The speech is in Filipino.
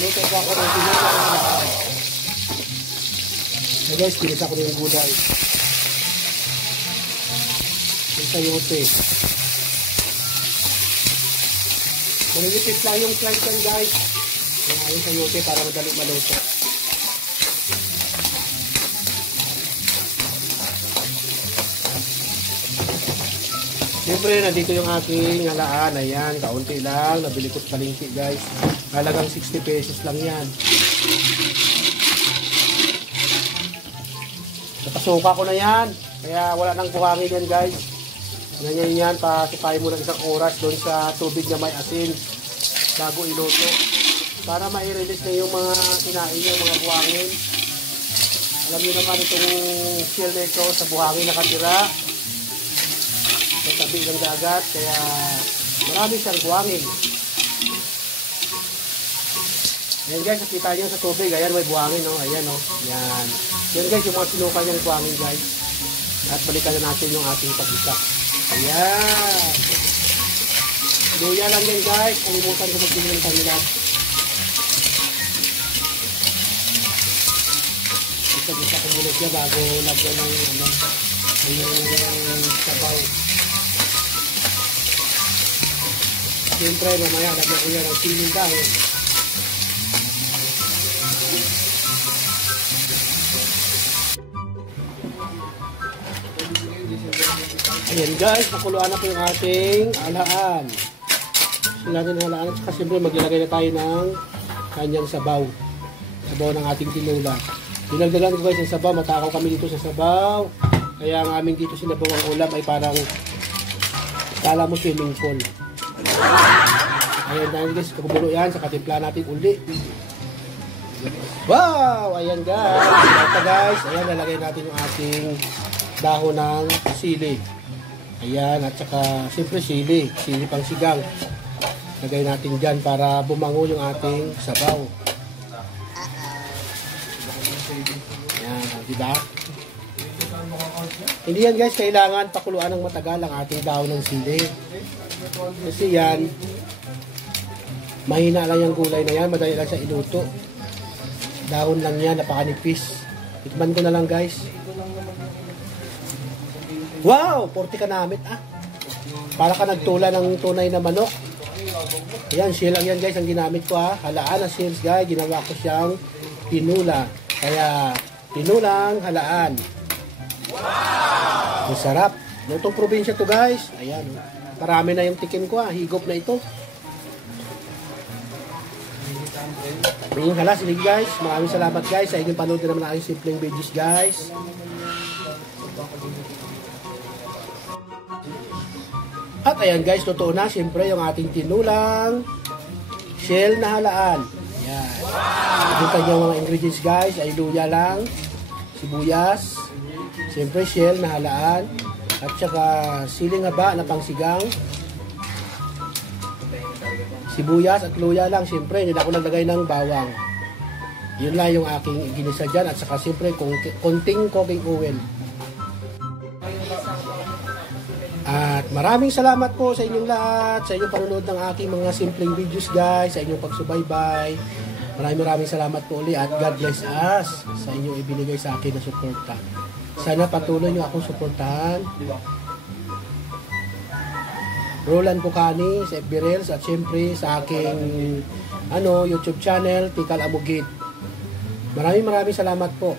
Luto pa ako ng tinula ng halaan. So guys, pinisa ko yung gulay. Yung sayote. Manilipit lang yung plantain guys. Yung sayote para madali maluto. Siyempre, nandito yung aking halaan. Ayan, kaunti lang. Nabili ko sa palengke, guys. Halagang 60 pesos lang yan. Napasuka ko na yan. Kaya wala nang buhangin yan, guys. Ganyan yan. Pasukay mo ng isang oras doon sa tubig na may asin bago iluto. Para ma-release na yung mga kinain yung mga buhangin. Alam niyo naman itong shell na ito sa buhangin nakatira. Sa tabi ng dagat, kaya marami siyang buhangin. Ayan guys, nakita nyo sa tubig, ayan may buhangin, no? Ayan, no? Ayan. Ayan guys, yung mga sinuka niyang buhangin guys. At balikan na natin yung ating pag-isa. Ayan. Luya lang yan guys, kalimutan ko mag-bili ng kanila. Isa-isa ko muna siya bago lagyan ng yung sabaw. Siyempre, mamaya lagyan ko yan ang siling dahil. Ayan guys, nakuluan na po yung ating halaan. Gusto natin ang halaan. At siyempre, maglalagay na tayo ng kanyang sabaw. Sabaw ng ating tinula. Dinagdagan ko guys yung sabaw. Matakaw kami dito sa sabaw. Kaya ang aming dito sinabaw ang ulam ay parang kala mo swimming pool. Ayan dahil guys, kumulo yan sa katimpla natin uli. Wow! Ayan guys. Ito guys, ayan lalagay natin yung ating dahon ng sili. Ayan, at saka siyempre sili pang sigang. Lagay natin dyan para bumango yung ating sabaw. Ayan, diba? Hindi yan guys, kailangan pakuluan ng matagal ang ating dahon ng sili. Kasi yan, mahina lang yung gulay na yan, madali lang siya iluto. Dahon lang yan, napakanipis. Tikman ko na lang guys. Wow! 40 ka namit ah. Para ka nagtula ng tunay na manok. Ayan, shell lang yan guys ang ginamit ko ah. Halaan na shells guys, ginawa ko siyang tinula. Kaya, tinulang halaan. Wow! Ang sarap. Lutong probinsya to guys. Ayan. Marami na yung tikim ko ah. Higop na ito. Ayun hala, sige guys. Maraming salamat guys sa inyong panood naman ang aking simpleng videos guys. At ayan guys, totoo na siyempre yung ating tinulang shell na halaan. Ayan. Ito yung mga ingredients guys ay luya lang, sibuyas, siyempre shell na halaan, at saka siling haba na pangsigang, sibuyas at luya lang. Siyempre, hindi ako naglagay ng bawang. Yun lang yung aking ginisa dyan. At saka siyempre, konting cooking oil. At maraming salamat po sa inyong lahat, sa inyong panonood ng aking mga simpleng videos guys, sa inyong pagsubaybay. Maraming salamat po ulit at God bless us sa inyong ibinigay sa akin na suporta. Sana patuloy nyo akong suportahan. Roland Bucani sa FB Reels at syempre sa aking YouTube channel, Tikal Amugit. Maraming salamat po.